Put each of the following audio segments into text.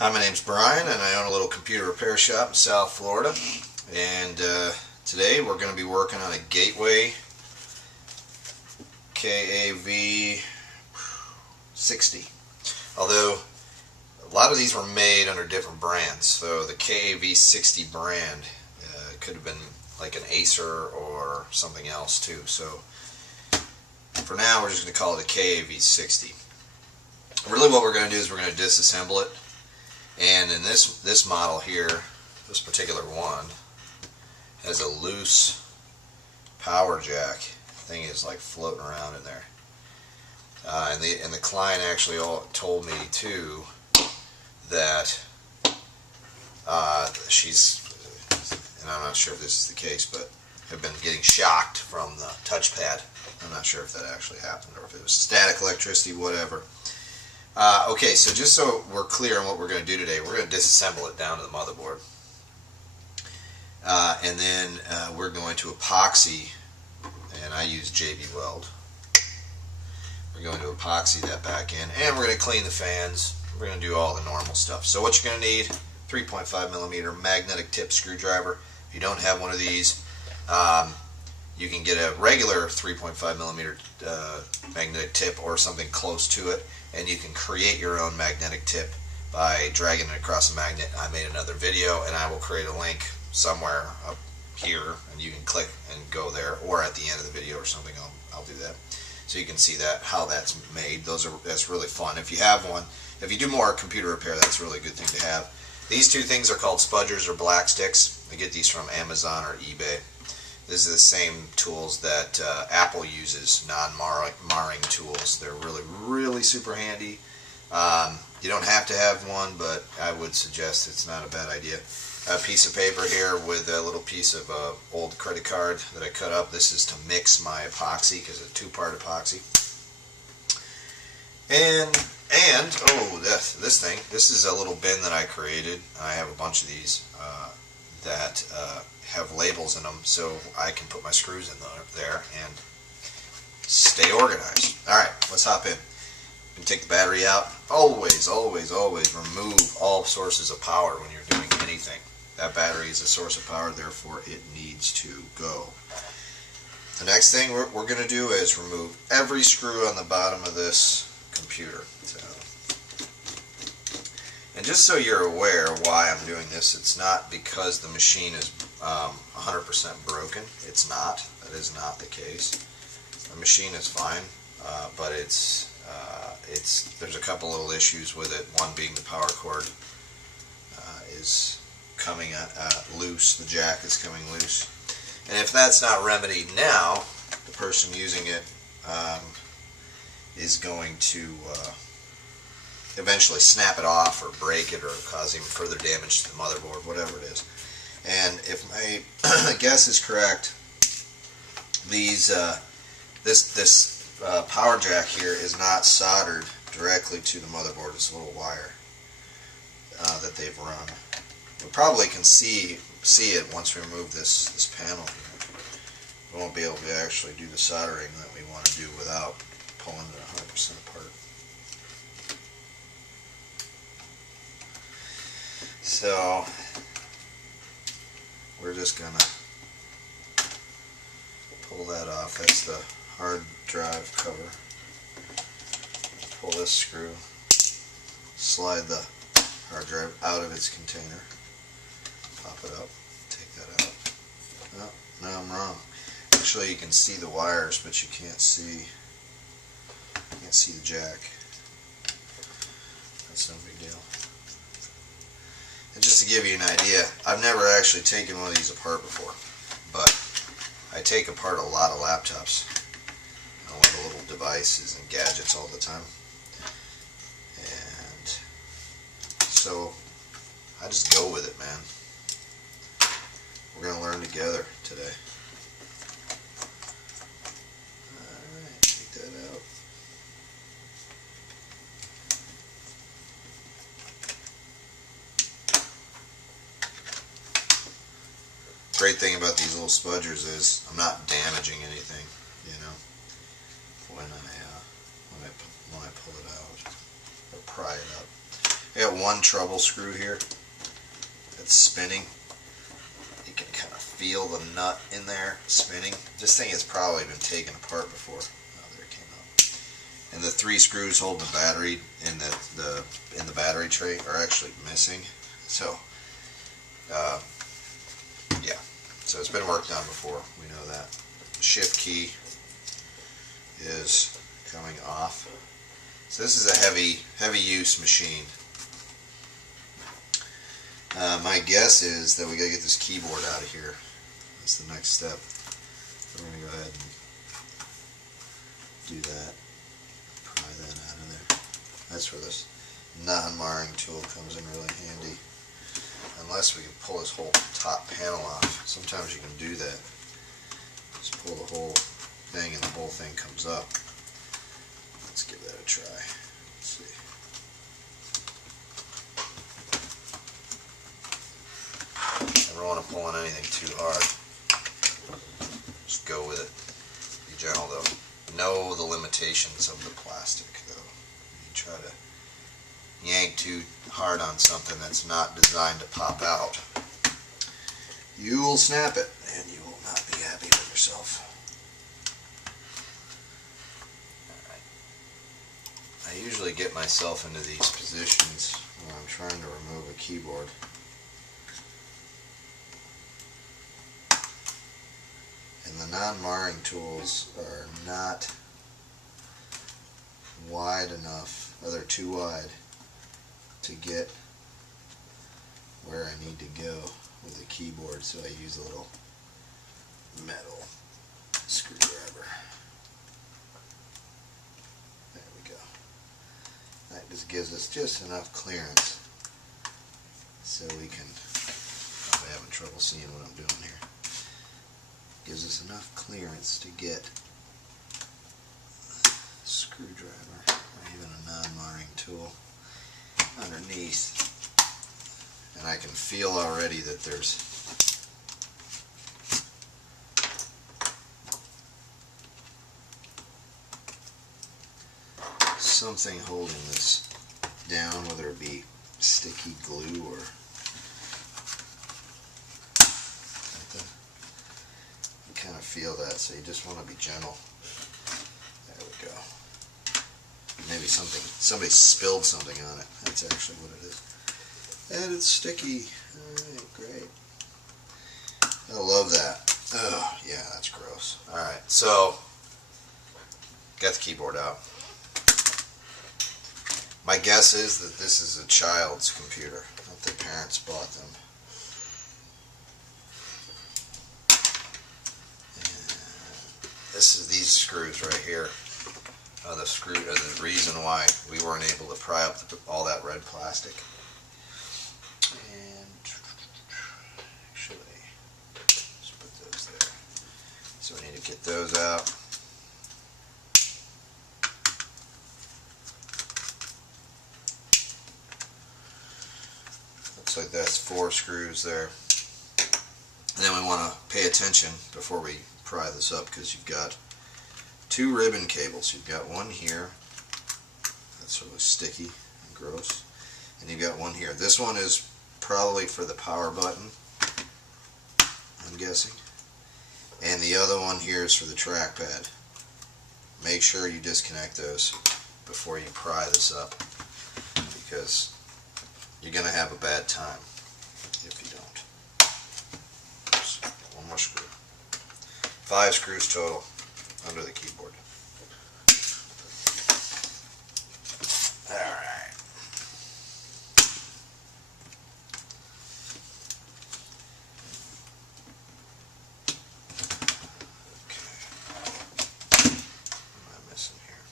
Hi, my name's Brian, and I own a little computer repair shop in South Florida. And today we're going to be working on a Gateway KAV60. Although a lot of these were made under different brands, so the KAV60 brand could have been like an Acer or something else too. So for now, we're just going to call it a KAV60. Really, what we're going to do is we're going to disassemble it. And in this model here, this particular one has a loose power jack. Thing is like floating around in there. And the client actually told me too that she's, and I'm not sure if this is the case, but have been getting shocked from the touchpad. I'm not sure if that actually happened or if it was static electricity, whatever. Okay, so just so we're clear on what we're going to do today, we're going to disassemble it down to the motherboard. And then we're going to epoxy, and I use JB Weld. We're going to epoxy that back in, and we're going to clean the fans. We're going to do all the normal stuff. So what you're going to need, 3.5mm magnetic tip screwdriver. If you don't have one of these, you can get a regular 3.5mm magnetic tip or something close to it, and you can create your own magnetic tip by dragging it across a magnet. I made another video, and I will create a link somewhere up here, and you can click and go there, or at the end of the video or something. I'll do that, so you can see that how that's made. That's really fun. If you have one, if you do more computer repair, that's a really good thing to have. These two things are called spudgers or black sticks. I get these from Amazon or eBay. These are the same tools that Apple uses, non-marring tools. They're really super handy. You don't have to have one, but I would suggest it's not a bad idea. A piece of paper here with a little piece of old credit card that I cut up. This is to mix my epoxy because it's a two-part epoxy. And oh, this thing. This is a little bin that I created. I have a bunch of these that have labels in them, so I can put my screws in there and stay organized. Alright, let's hop in. You can take the battery out. Always remove all sources of power when you're doing anything. That battery is a source of power, therefore it needs to go. The next thing we're going to do is remove every screw on the bottom of this computer. And just so you're aware why I'm doing this, it's not because the machine is 100% broken. It's not. That is not the case. The machine is fine, but there's a couple little issues with it. One being the power cord is coming loose. The jack is coming loose. And if that's not remedied now, the person using it is going to eventually snap it off or break it or cause even further damage to the motherboard, whatever it is. And if my guess is correct, this power jack here is not soldered directly to the motherboard. It's a little wire that they've run. We probably can see it once we remove this panel here. We won't be able to actually do the soldering that we want to do without pulling it 100% apart. So we're just going to pull that off. That's the hard drive cover. Pull this screw, slide the hard drive out of its container, pop it up, take that out. Oh, no, I'm wrong. Actually, you can see the wires, but you can't see the jack. That's no big deal. And just to give you an idea, I've never actually taken one of these apart before, but I take apart a lot of laptops, a lot of little devices and gadgets all the time. And so I just go with it, man. We're going to learn together today. Alright, take that out. Great thing about these little spudgers is I'm not damaging anything, you know, when I pull it out or pry it up. I got one trouble screw here that's spinning. You can kind of feel the nut in there spinning. This thing has probably been taken apart before. Oh, there it came out. And the 3 screws holding the battery in the battery tray are actually missing. So, yeah. So it's been worked on before. We know that. The shift key is coming off. So this is a heavy use machine. My guess is that we gotta get this keyboard out of here. That's the next step. We're gonna go ahead and do that. Pry that out of there. That's where this non-marring tool comes in really handy. Unless we can pull this whole top panel off. Sometimes you can do that. Just pull the whole thing and the whole thing comes up. Let's give that a try. Let's see. Never want to pull on anything too hard. Just go with it. Be gentle though. Know the limitations of the plastic though. You try to yank too hard on something that's not designed to pop out, you will snap it and you will not be happy with yourself. Alright. I usually get myself into these positions when I'm trying to remove a keyboard. And the non-marring tools are not wide enough, or they're too wide to get where I need to go with the keyboard, so I use a little metal screwdriver. There we go. That just gives us just enough clearance so we can, I'm having trouble seeing what I'm doing here. Gives us enough clearance to get a screwdriver or even a non-marring tool underneath, and I can feel already that there's something holding this down, whether it be sticky glue or something. You kind of feel that, so you just want to be gentle. There we go. Maybe somebody spilled something on it. That's actually what it is. And it's sticky. Alright, great. I love that. Oh, yeah, that's gross. Alright, so, got the keyboard out. My guess is that this is a child's computer, that their parents bought them. And this is these screws right here. The reason why we weren't able to pry up all that red plastic. And actually, let's put those there. So we need to get those out. Looks like that's 4 screws there. And then we want to pay attention before we pry this up, because you've got 2 ribbon cables. You've got one here, that's really sticky and gross, and you've got one here. This one is probably for the power button, I'm guessing, and the other one here is for the trackpad. Make sure you disconnect those before you pry this up, because you're going to have a bad time if you don't. Oops, one more screw. 5 screws total under the keyboard. Alright. Okay. What am I missing here?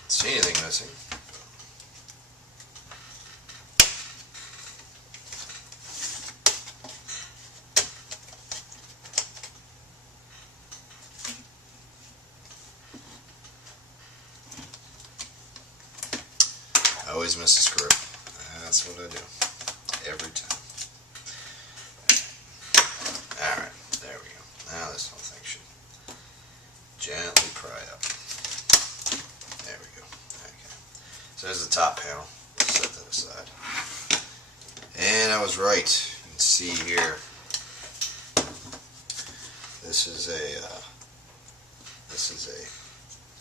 Don't see anything missing. I always miss a screw. That's what I do. Every time. Alright, there we go. Now this whole thing should gently pry up. So there's the top panel. Set that aside. And I was right. You can see here. This is a.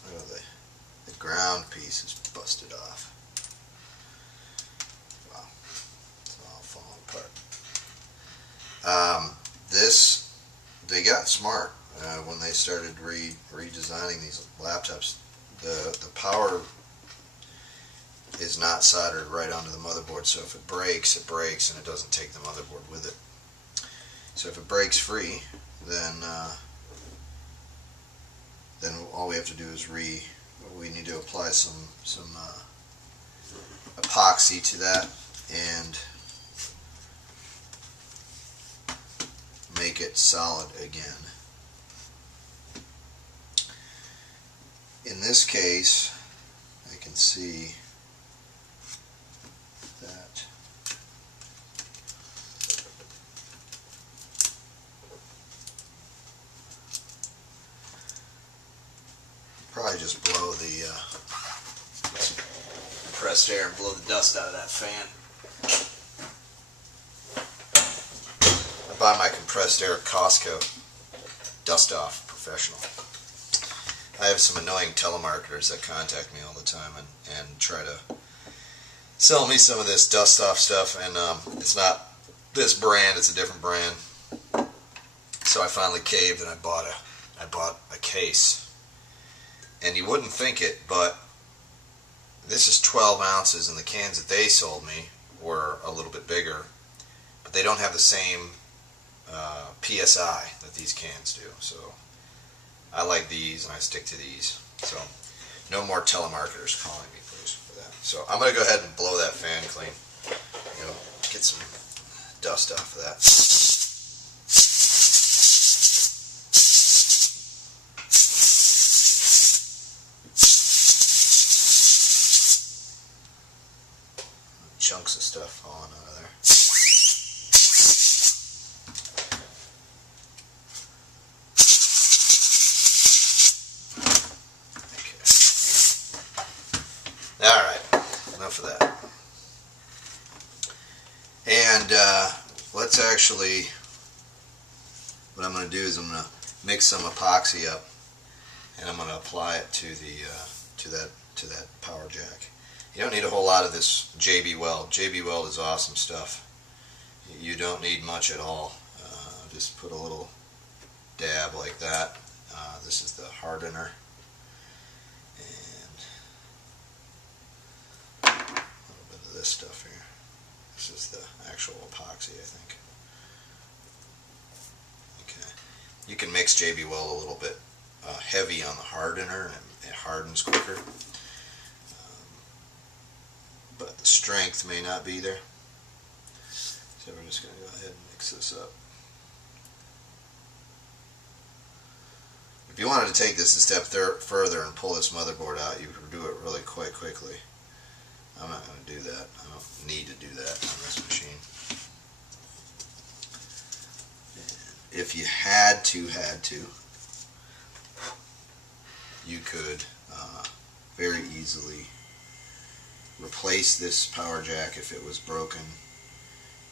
Oh, the ground piece is busted off. Wow, it's all falling apart. They got smart when they started redesigning these laptops. The power is not soldered right onto the motherboard, so if it breaks, and it doesn't take the motherboard with it. So if it breaks free, then all we have to do is we need to apply some epoxy to that and make it solid again. In this case, I can see that probably just blow the compressed air and blow the dust out of that fan. I buy my compressed air at Costco. Dust Off Professional. I have some annoying telemarketers that contact me all the time and try to sell me some of this dust off stuff, and it's not this brand, it's a different brand. So I finally caved and I bought a case. And you wouldn't think it, but this is 12 ounces, and the cans that they sold me were a little bit bigger, but they don't have the same PSI that these cans do. So I like these and I stick to these. So no more telemarketers calling me, please, for that. So I'm going to go ahead and blow that fan clean. Get some dust off of that. Chunks of stuff falling out of there. Okay. Alright, enough of that. And let's actually, what I'm going to do is I'm going to mix some epoxy up, and I'm going to apply it to the to that power jack. You don't need a whole lot of this JB Weld. JB Weld is awesome stuff. You don't need much at all. Just put a little dab like that. This is the hardener. And a little bit of this stuff here. This is the actual epoxy, I think. Okay. You can mix JB Weld a little bit heavy on the hardener, and it hardens quicker. But the strength may not be there. So we're just going to go ahead and mix this up. If you wanted to take this a step further and pull this motherboard out, you could do it really quite quickly. I'm not going to do that. I don't need to do that on this machine. And if you had to, you could very easily replace this power jack if it was broken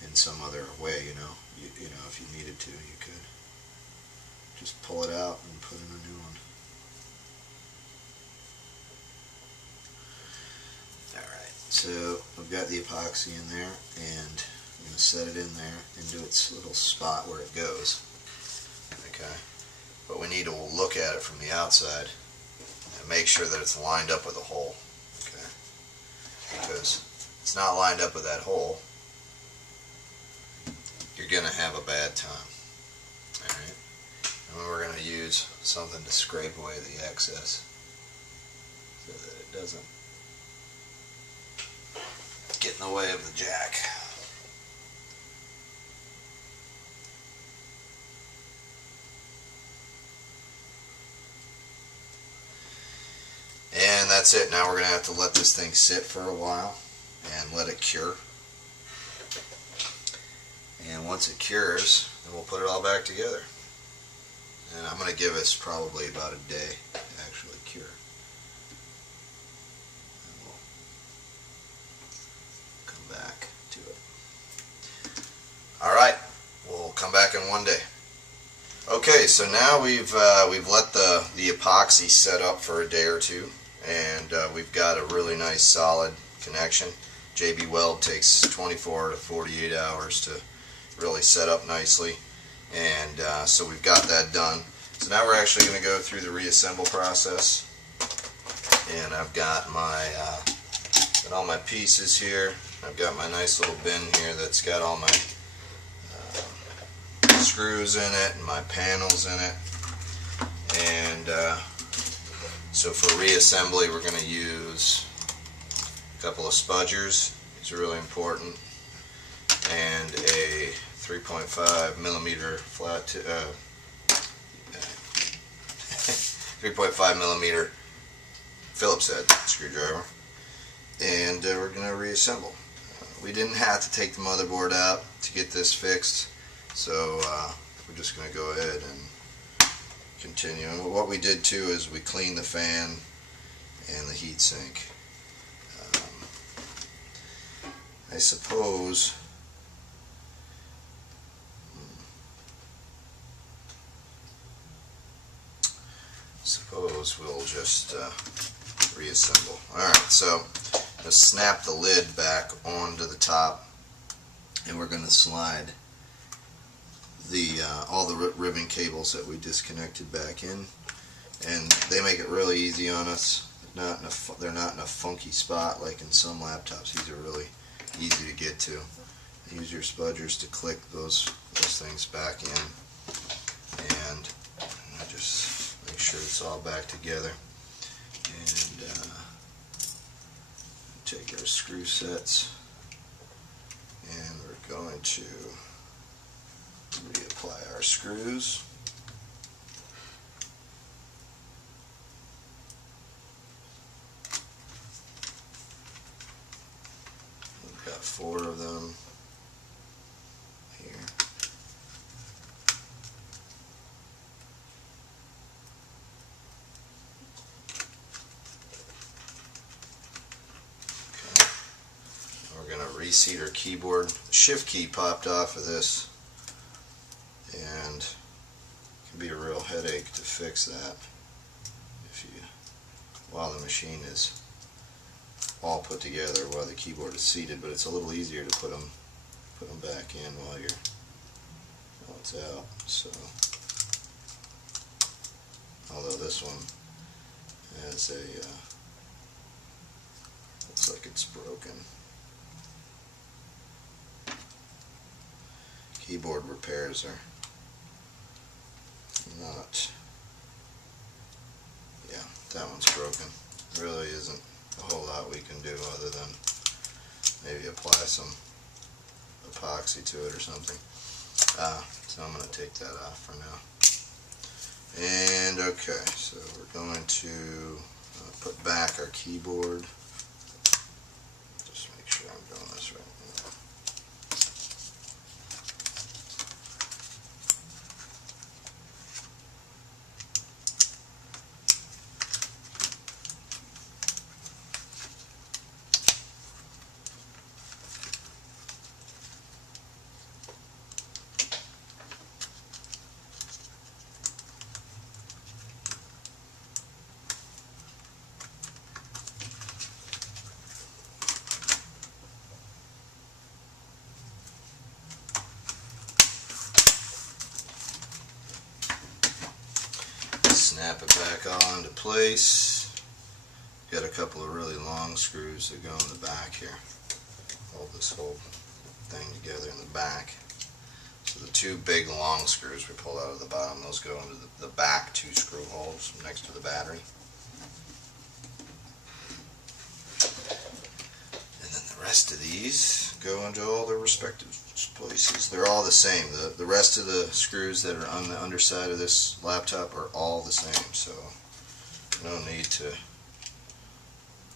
in some other way. You know, if you needed to, you could just pull it out and put in a new one. Alright, so I've got the epoxy in there, and I'm going to set it in there into its little spot where it goes. Okay, but we need to look at it from the outside and make sure that it's lined up with the hole. Because if it's not lined up with that hole, you're going to have a bad time. Alright? And we're going to use something to scrape away the excess so that it doesn't get in the way of the jack. And that's it. Now we're going to have to let this thing sit for a while and let it cure. And once it cures, then we'll put it all back together. And I'm going to give us probably about a day to actually cure. And we'll one day. Okay, so now we've let the epoxy set up for a day or two, and we've got a really nice solid connection. JB Weld takes 24 to 48 hours to really set up nicely, and so we've got that done. So now we're actually going to go through the reassemble process, and I've got all my pieces here. I've got my nice little bin here that's got all my screws in it and my panels in it, and so for reassembly we're going to use a couple of spudgers. These are really important, and a 3.5 millimeter flat 3.5 millimeter Phillips head screwdriver, and we're going to reassemble. We didn't have to take the motherboard out to get this fixed, so we're just going to go ahead and continue. And what we did too is we cleaned the fan and the heat sink. I suppose we'll just reassemble. Alright, so just snap the lid back onto the top, and we're going to slide all the ribbon cables that we disconnected back in, and they make it really easy on us. They're not in a funky spot like in some laptops. These are really easy to get to. Use your spudgers to click those things back in, and just make sure it's all back together. And take our screw sets, and we're going to reapply our screws. We've got 4 of them here. Okay. We're going to reseat our keyboard. The shift key popped off of this, and it can be a real headache to fix that while the machine is all put together, while the keyboard is seated. But it's a little easier to put them back in while it's out. So, although this one has looks like it's broken. Keyboard repairs are not, yeah, that one's broken. Really isn't a whole lot we can do other than maybe apply some epoxy to it or something. So I'm going to take that off for now. And okay, so we're going to put back our keyboard. Just make sure I'm doing this right. Snap it back all into place. Got a couple of really long screws that go in the back here. Hold this whole thing together in the back. So the 2 big long screws we pulled out of the bottom, those go into the back 2 screw holes next to the battery. And then the rest of these go into all their respective places. They're all the same. The rest of the screws that are on the underside of this laptop are all the same, so no need to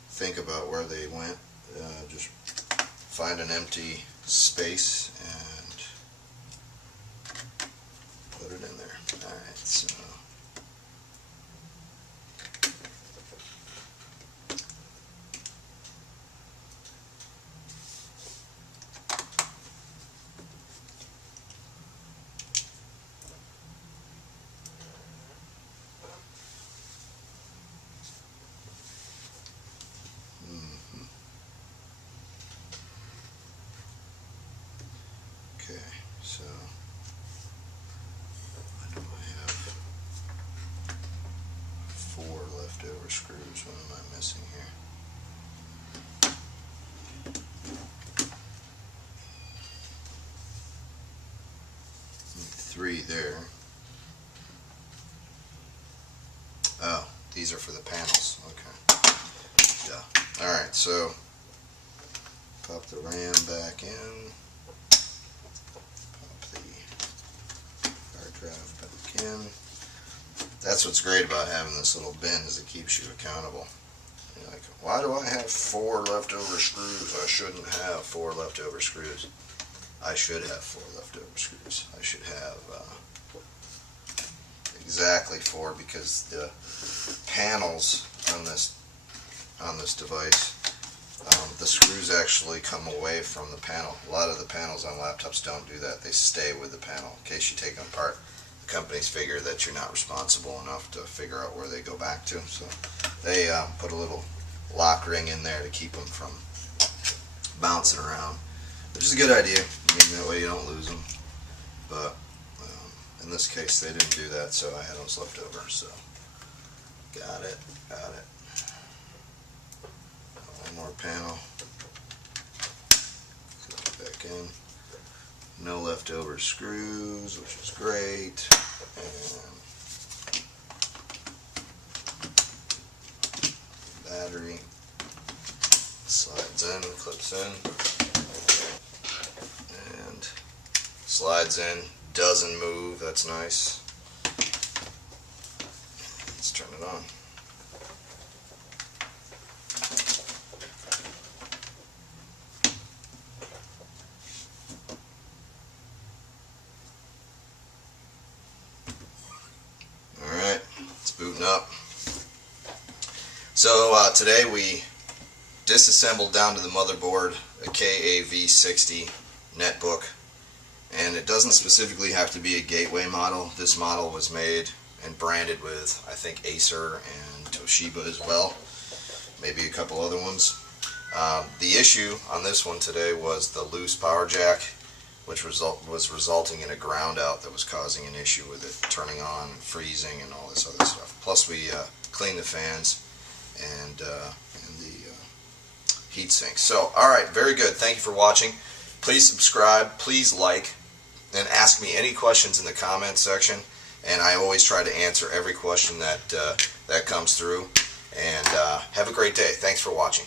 think about where they went. Just find an empty space and put it in there. Alright, so So I know I have 4 leftover screws. What am I missing here? 3 there. Oh, these are for the panels. Okay. Yeah. Alright, so pop the RAM back in. Pop the hard drive back in. That's what's great about having this little bin, is it keeps you accountable. You're like, why do I have 4 leftover screws? I shouldn't have 4 leftover screws. I should have 4 leftover screws. I should have exactly 4, because the panels on this device, the screws actually come away from the panel. A lot of the panels on laptops don't do that. They stay with the panel. In case you take them apart, the companies figure that you're not responsible enough to figure out where they go back to. So they put a little lock ring in there to keep them from bouncing around, which is a good idea. I mean, that way you don't lose them. But in this case, they didn't do that, so I had those left over. So got it. One more panel. Put it back in. No leftover screws, which is great. And battery slides in, clips in, and slides in. Doesn't move. That's nice. Let's turn it on. Alright, it's booting up. So today we disassembled down to the motherboard a KAV60 netbook. And it doesn't specifically have to be a gateway model. This model was made and branded with, I think, Acer and Toshiba as well. Maybe a couple other ones. The issue on this one today was the loose power jack, which was resulting in a ground out that was causing an issue with it turning on and freezing and all this other stuff. Plus we cleaned the fans and the heat sink. So, alright, very good. Thank you for watching. Please subscribe, please like, and ask me any questions in the comments section, and I always try to answer every question that comes through. And have a great day. Thanks for watching.